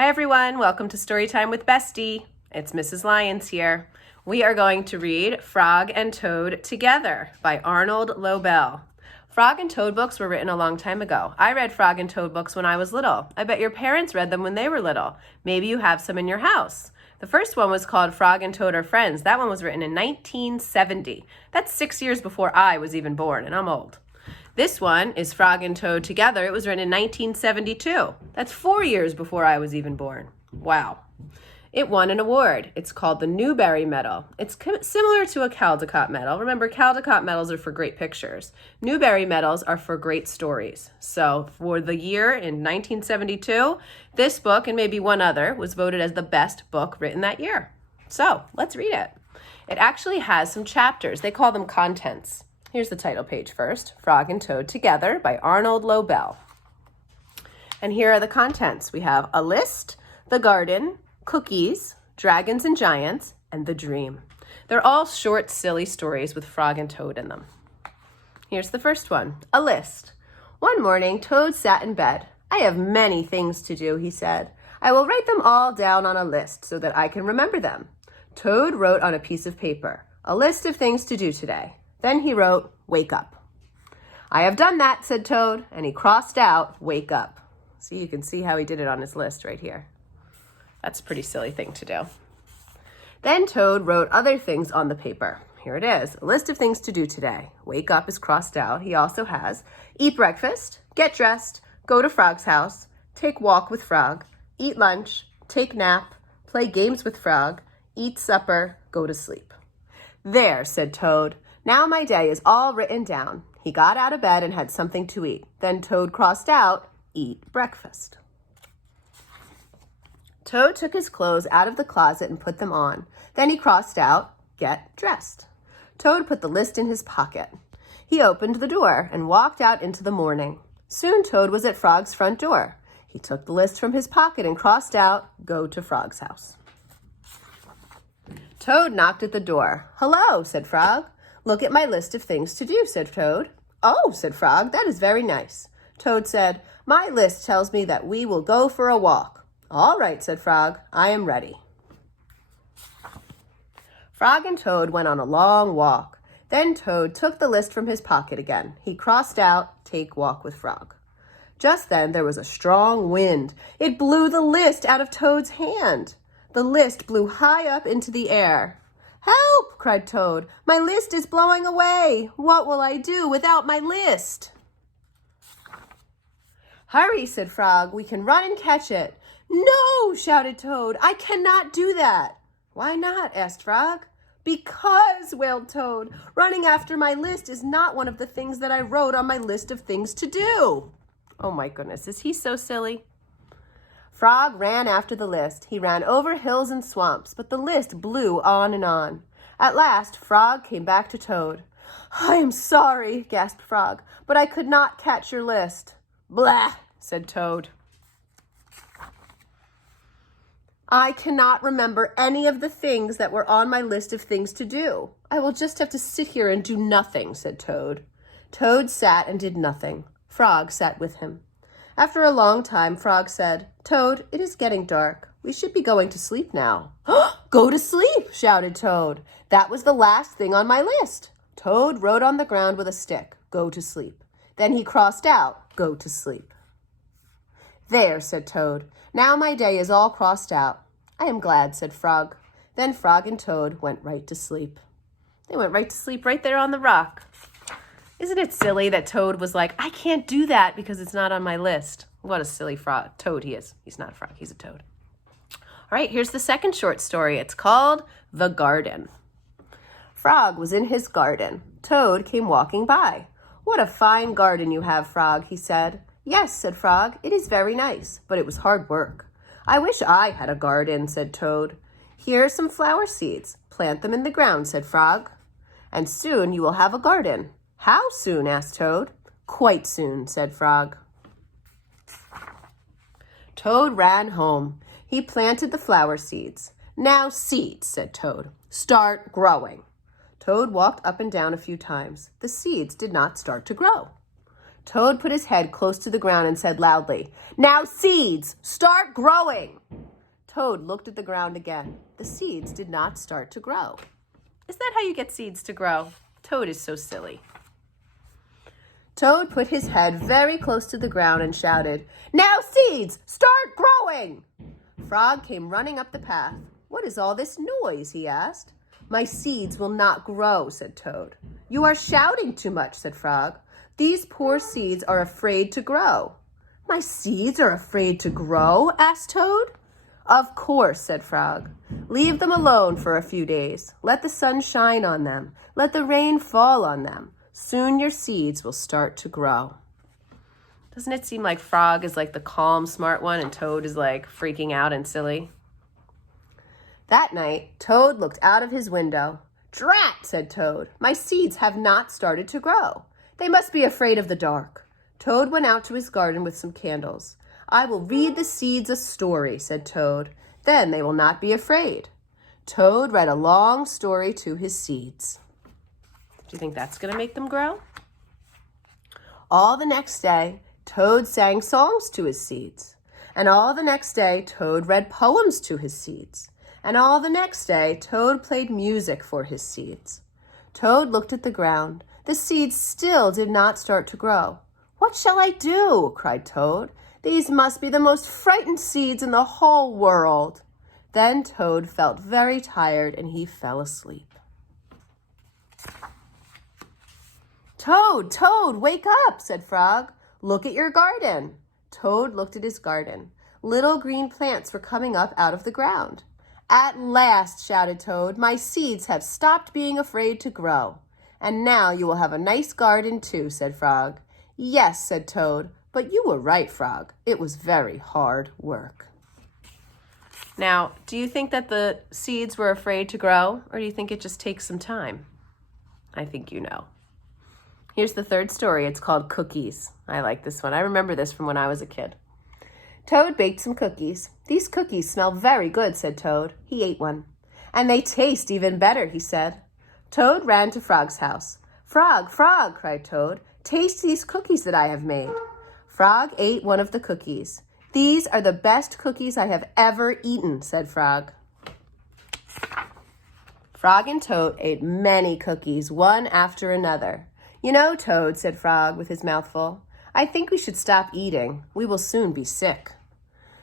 Hi everyone, welcome to Storytime with Bestie. It's Mrs. Lyons here. We are going to read Frog and Toad Together by Arnold Lobel. Frog and Toad books were written a long time ago. I read Frog and Toad books when I was little. I bet your parents read them when they were little. Maybe you have some in your house. The first one was called Frog and Toad Are Friends. That one was written in 1970. That's 6 years before I was even born, and I'm old. This one is Frog and Toad Together. It was written in 1972. That's 4 years before I was even born. Wow. It won an award. It's called the Newbery Medal. It's similar to a Caldecott Medal. Remember, Caldecott medals are for great pictures. Newbery medals are for great stories. So for the year in 1972, this book and maybe one other was voted as the best book written that year. So let's read it. It actually has some chapters. They call them contents. Here's the title page first, Frog and Toad Together by Arnold Lobel. And here are the contents. We have a list, the garden, cookies, dragons and giants, and the dream. They're all short, silly stories with Frog and Toad in them. Here's the first one, a list. One morning, Toad sat in bed. I have many things to do, he said. I will write them all down on a list so that I can remember them. Toad wrote on a piece of paper, a list of things to do today. Then he wrote, wake up. I have done that, said Toad, and he crossed out, wake up. So you can see how he did it on his list right here. That's a pretty silly thing to do. Then Toad wrote other things on the paper. Here it is, a list of things to do today. Wake up is crossed out. He also has eat breakfast, get dressed, go to Frog's house, take walk with Frog, eat lunch, take nap, play games with Frog, eat supper, go to sleep. There, said Toad. Now my day is all written down. He got out of bed and had something to eat. Then Toad crossed out, eat breakfast. Toad took his clothes out of the closet and put them on. Then he crossed out, get dressed. Toad put the list in his pocket. He opened the door and walked out into the morning. Soon Toad was at Frog's front door. He took the list from his pocket and crossed out, go to Frog's house. Toad knocked at the door. Hello, said Frog. Look at my list of things to do, said Toad. Oh, said Frog, that is very nice. Toad said, my list tells me that we will go for a walk. All right, said Frog, I am ready. Frog and Toad went on a long walk. Then Toad took the list from his pocket again. He crossed out, take walk with Frog. Just then there was a strong wind. It blew the list out of Toad's hand. The list blew high up into the air. Help, cried Toad. My list is blowing away. What will I do without my list? Hurry, said Frog. We can run and catch it. No, shouted Toad. I cannot do that. Why not? Asked Frog. Because, wailed Toad, running after my list is not one of the things that I wrote on my list of things to do. Oh my goodness, is he so silly? Frog ran after the list. He ran over hills and swamps, but the list blew on and on. At last, Frog came back to Toad. I am sorry, gasped Frog, but I could not catch your list. Blah, said Toad. I cannot remember any of the things that were on my list of things to do. I will just have to sit here and do nothing, said Toad. Toad sat and did nothing. Frog sat with him. After a long time, Frog said, Toad, it is getting dark. We should be going to sleep now. Go to sleep, shouted Toad. That was the last thing on my list. Toad wrote on the ground with a stick, go to sleep. Then he crossed out, go to sleep. There, said Toad. Now my day is all crossed out. I am glad, said Frog. Then Frog and Toad went right to sleep. They went right to sleep right there on the rock. Isn't it silly that Toad was like, I can't do that because it's not on my list. What a silly toad he is. He's not a frog, he's a toad. All right, here's the second short story. It's called The Garden. Frog was in his garden. Toad came walking by. What a fine garden you have, Frog, he said. Yes, said Frog, it is very nice, but it was hard work. I wish I had a garden, said Toad. Here are some flower seeds. Plant them in the ground, said Frog. And soon you will have a garden. How soon? Asked Toad. Quite soon, said Frog. Toad ran home. He planted the flower seeds. Now seeds, said Toad. Start growing. Toad walked up and down a few times. The seeds did not start to grow. Toad put his head close to the ground and said loudly, "Now seeds, start growing!" Toad looked at the ground again. The seeds did not start to grow. Is that how you get seeds to grow? Toad is so silly. Toad put his head very close to the ground and shouted, "Now seeds, start growing!" Frog came running up the path. "What is all this noise?" he asked. "My seeds will not grow," said Toad. "You are shouting too much," said Frog. "These poor seeds are afraid to grow." "My seeds are afraid to grow?" asked Toad. "Of course," said Frog. "Leave them alone for a few days. Let the sun shine on them. Let the rain fall on them. Soon your seeds will start to grow." Doesn't it seem like Frog is like the calm, smart one and Toad is like freaking out and silly? That night, Toad looked out of his window. "Drat," said Toad. "My seeds have not started to grow. They must be afraid of the dark." Toad went out to his garden with some candles. "I will read the seeds a story," said Toad. "Then they will not be afraid." Toad read a long story to his seeds. Do you think that's going to make them grow? All the next day, Toad sang songs to his seeds. And all the next day, Toad read poems to his seeds. And all the next day, Toad played music for his seeds. Toad looked at the ground. The seeds still did not start to grow. "What shall I do?" cried Toad. "These must be the most frightened seeds in the whole world." Then Toad felt very tired and he fell asleep. "Toad, Toad, wake up," said Frog. "Look at your garden." Toad looked at his garden. Little green plants were coming up out of the ground. "At last," shouted Toad, "my seeds have stopped being afraid to grow." "And now you will have a nice garden too," said Frog. "Yes," said Toad, "but you were right, Frog. It was very hard work." Now, do you think that the seeds were afraid to grow, or do you think it just takes some time? I think you know. Here's the third story. It's called Cookies. I like this one. I remember this from when I was a kid. Toad baked some cookies. "These cookies smell very good," said Toad. He ate one. "And they taste even better," he said. Toad ran to Frog's house. "Frog, Frog," cried Toad, "taste these cookies that I have made." Frog ate one of the cookies. "These are the best cookies I have ever eaten," said Frog. Frog and Toad ate many cookies, one after another. "You know, Toad," said Frog with his mouth full, "I think we should stop eating. We will soon be sick."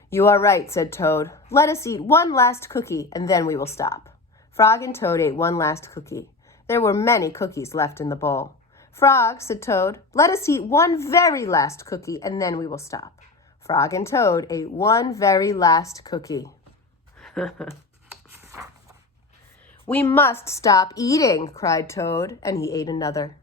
"You are right," said Toad. "Let us eat one last cookie and then we will stop." Frog and Toad ate one last cookie. There were many cookies left in the bowl. "Frog," said Toad, "let us eat one very last cookie and then we will stop." Frog and Toad ate one very last cookie. "We must stop eating," cried Toad, and he ate another.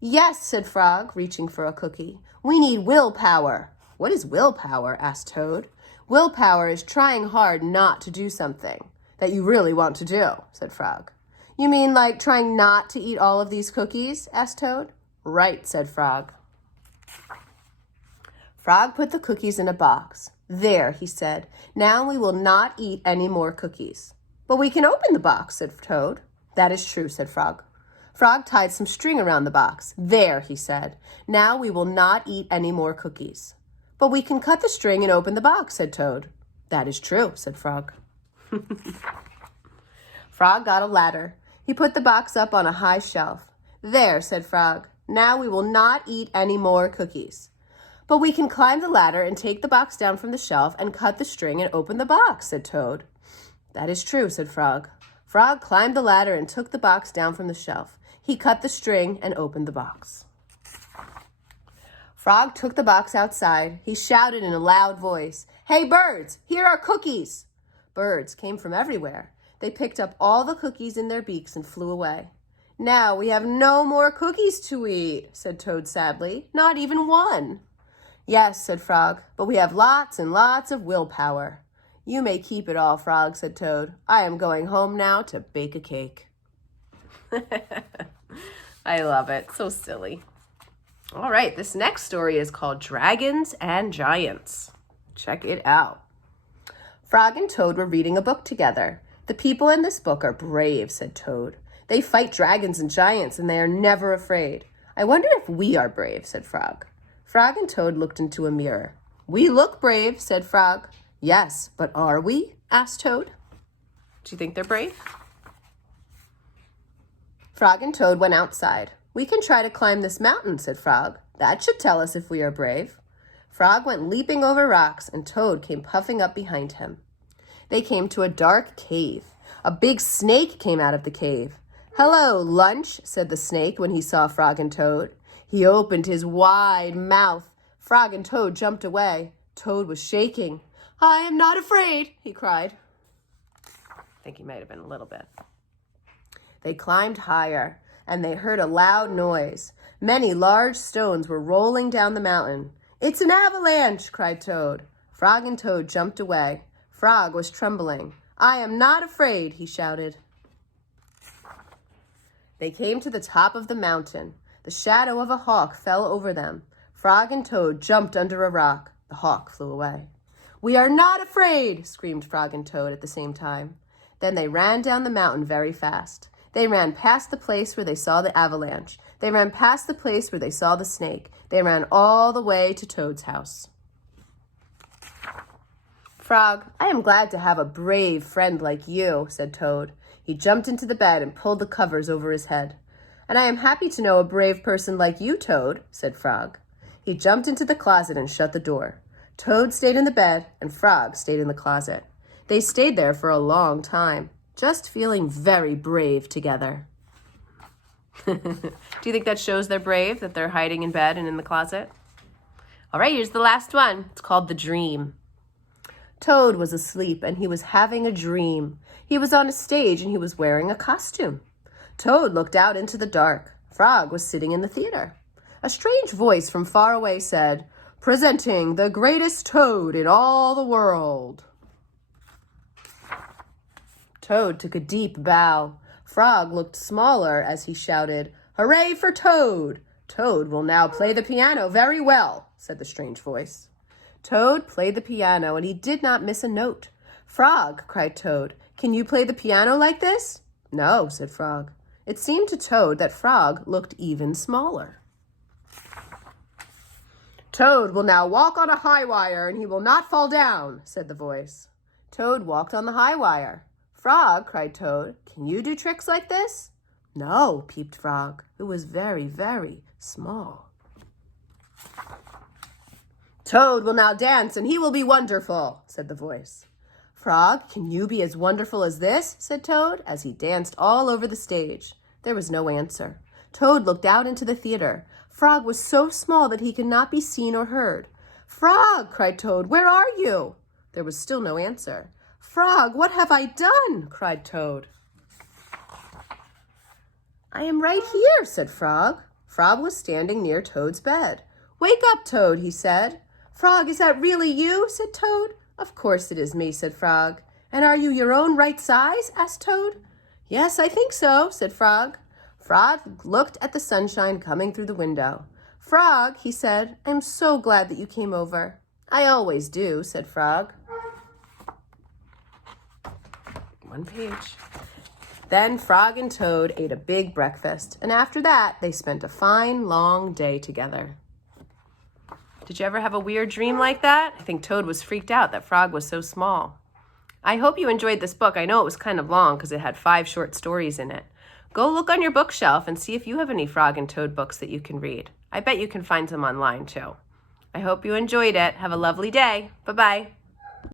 "Yes," said Frog, reaching for a cookie. "We need willpower." "What is willpower?" asked Toad. "Willpower is trying hard not to do something that you really want to do," said Frog. "You mean like trying not to eat all of these cookies?" asked Toad. "Right," said Frog. Frog put the cookies in a box. "There," he said. "Now we will not eat any more cookies." "But we can open the box," said Toad. "That is true," said Frog. Frog tied some string around the box. "There," he said. "Now we will not eat any more cookies." "But we can cut the string and open the box," said Toad. "That is true," said Frog. Frog got a ladder. He put the box up on a high shelf. "There," said Frog. "Now we will not eat any more cookies." "But we can climb the ladder and take the box down from the shelf and cut the string and open the box," said Toad. "That is true," said Frog. Frog climbed the ladder and took the box down from the shelf. He cut the string and opened the box. Frog took the box outside. He shouted in a loud voice, "Hey birds, here are cookies!" Birds came from everywhere. They picked up all the cookies in their beaks and flew away. "Now we have no more cookies to eat," said Toad sadly. "Not even one." "Yes," said Frog, "but we have lots and lots of willpower." "You may keep it all, Frog," said Toad. "I am going home now to bake a cake." I love it. So silly. All right, this next story is called Dragons and Giants. Check it out. Frog and Toad were reading a book together. "The people in this book are brave," said Toad. "They fight dragons and giants, and they are never afraid. I wonder if we are brave," said Frog. Frog and Toad looked into a mirror. "We look brave," said Frog. "Yes, but are we?" asked Toad. Do you think they're brave? Frog and Toad went outside. "We can try to climb this mountain," said Frog. "That should tell us if we are brave." Frog went leaping over rocks, and Toad came puffing up behind him. They came to a dark cave. A big snake came out of the cave. "Hello, lunch," said the snake when he saw Frog and Toad. He opened his wide mouth. Frog and Toad jumped away. Toad was shaking. "I am not afraid," he cried. I think he might have been a little bit. They climbed higher, and they heard a loud noise. Many large stones were rolling down the mountain. "It's an avalanche," cried Toad. Frog and Toad jumped away. Frog was trembling. "I am not afraid," he shouted. They came to the top of the mountain. The shadow of a hawk fell over them. Frog and Toad jumped under a rock. The hawk flew away. "We are not afraid," screamed Frog and Toad at the same time. Then they ran down the mountain very fast. They ran past the place where they saw the avalanche. They ran past the place where they saw the snake. They ran all the way to Toad's house. "Frog, I am glad to have a brave friend like you," said Toad. He jumped into the bed and pulled the covers over his head. "And I am happy to know a brave person like you, Toad," said Frog. He jumped into the closet and shut the door. Toad stayed in the bed, and Frog stayed in the closet. They stayed there for a long time, just feeling very brave together. Do you think that shows they're brave, that they're hiding in bed and in the closet? All right, here's the last one. It's called The Dream. Toad was asleep, and he was having a dream. He was on a stage, and he was wearing a costume. Toad looked out into the dark. Frog was sitting in the theater. A strange voice from far away said, "Presenting the greatest toad in all the world." Toad took a deep bow. Frog looked smaller as he shouted, "Hooray for Toad! Toad will now play the piano very well," said the strange voice. Toad played the piano, and he did not miss a note. "Frog," cried Toad, "can you play the piano like this?" "No," said Frog. It seemed to Toad that Frog looked even smaller. "Toad will now walk on a high wire, and he will not fall down," said the voice. Toad walked on the high wire. "Frog," cried Toad, "can you do tricks like this?" "No," peeped Frog, who was very, very small. "Toad will now dance, and he will be wonderful," said the voice. "Frog, can you be as wonderful as this?" said Toad, as he danced all over the stage. There was no answer. Toad looked out into the theater. Frog was so small that he could not be seen or heard. "Frog," cried Toad, "where are you?" There was still no answer. "Frog, what have I done?" cried Toad. "I am right here," said Frog. Frog was standing near Toad's bed. "Wake up, Toad," he said. "Frog, is that really you?" said Toad. "Of course it is me," said Frog. "And are you your own right size?" asked Toad. "Yes, I think so," said Frog. Frog looked at the sunshine coming through the window. "Frog," he said, "I'm so glad that you came over." "I always do," said Frog. One page. Then Frog and Toad ate a big breakfast, and after that, they spent a fine, long day together. Did you ever have a weird dream like that? I think Toad was freaked out that Frog was so small. I hope you enjoyed this book. I know it was kind of long because it had 5 short stories in it. Go look on your bookshelf and see if you have any Frog and Toad books that you can read. I bet you can find some online too. I hope you enjoyed it. Have a lovely day. Bye-bye.